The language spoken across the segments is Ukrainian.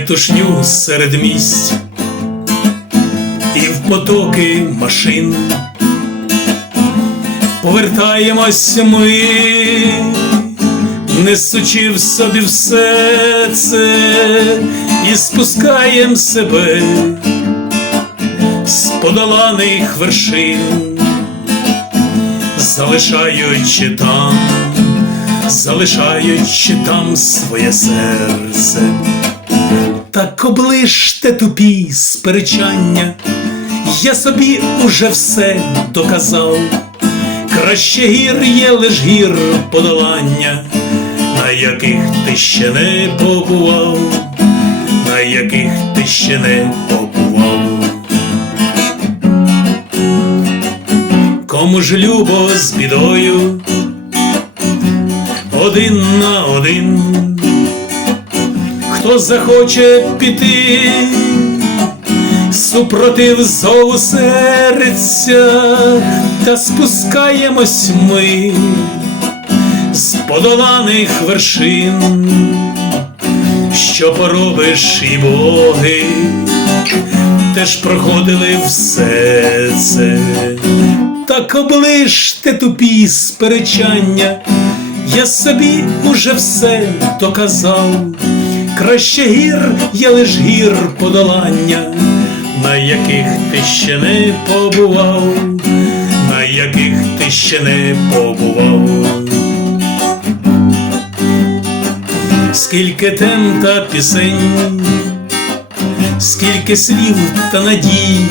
метушню серед місць і в потоки машин. Повертаємось ми, несучи в собі все це і спускаєм себе з подоланих вершин, залишаючи там, залишаючи там своє серце. Так оближте тупі сперечання, я собі уже все доказав. Краще гір є лиш гір подолання, на яких ти ще не побував, на яких ти ще не побував. Кому ж любо з бідою, один на один, хто захоче піти, супротив зову серця, та спускаємось ми з подоланих вершин, що поробиш і боги, теж проходили все це, так оближте тупі сперечання, я собі уже все доказав. Краще гір є лиш гір подолання, на яких ти ще не побував, на яких ти ще не побував. Скільки тем та пісень, скільки слів та надій,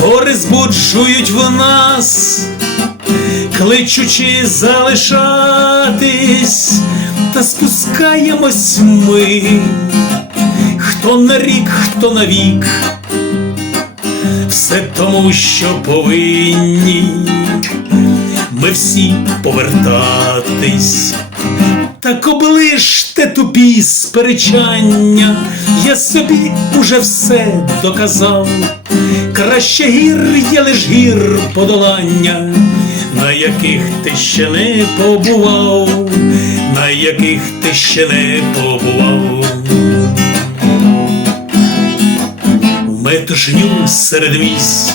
гори збуджують в нас, кличучи залишатись, та спускаємось ми, хто на рік, хто на вік, все тому, що повинні ми всі повертатись. Так оближте тупі сперечання, я собі уже все доказав. Краще гір є лиш гір подолання, на яких ти ще не побував, на яких ти ще не побував. Метушню серед місць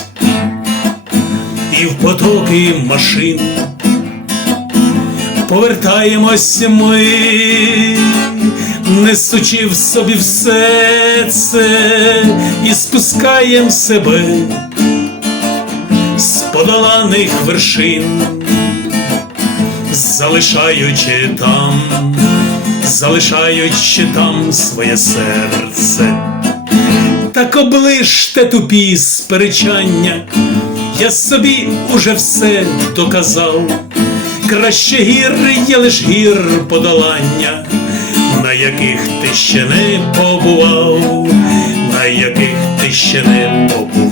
і в потоки машин повертаємось ми, несучи в собі все це і спускаєм себе подоланих вершин, залишаючи там, залишаючи там своє серце. Так оближте тупі сперечання, я собі уже все доказав. Краще гір є лиш гір подолання, на яких ти ще не побував, на яких ти ще не побував.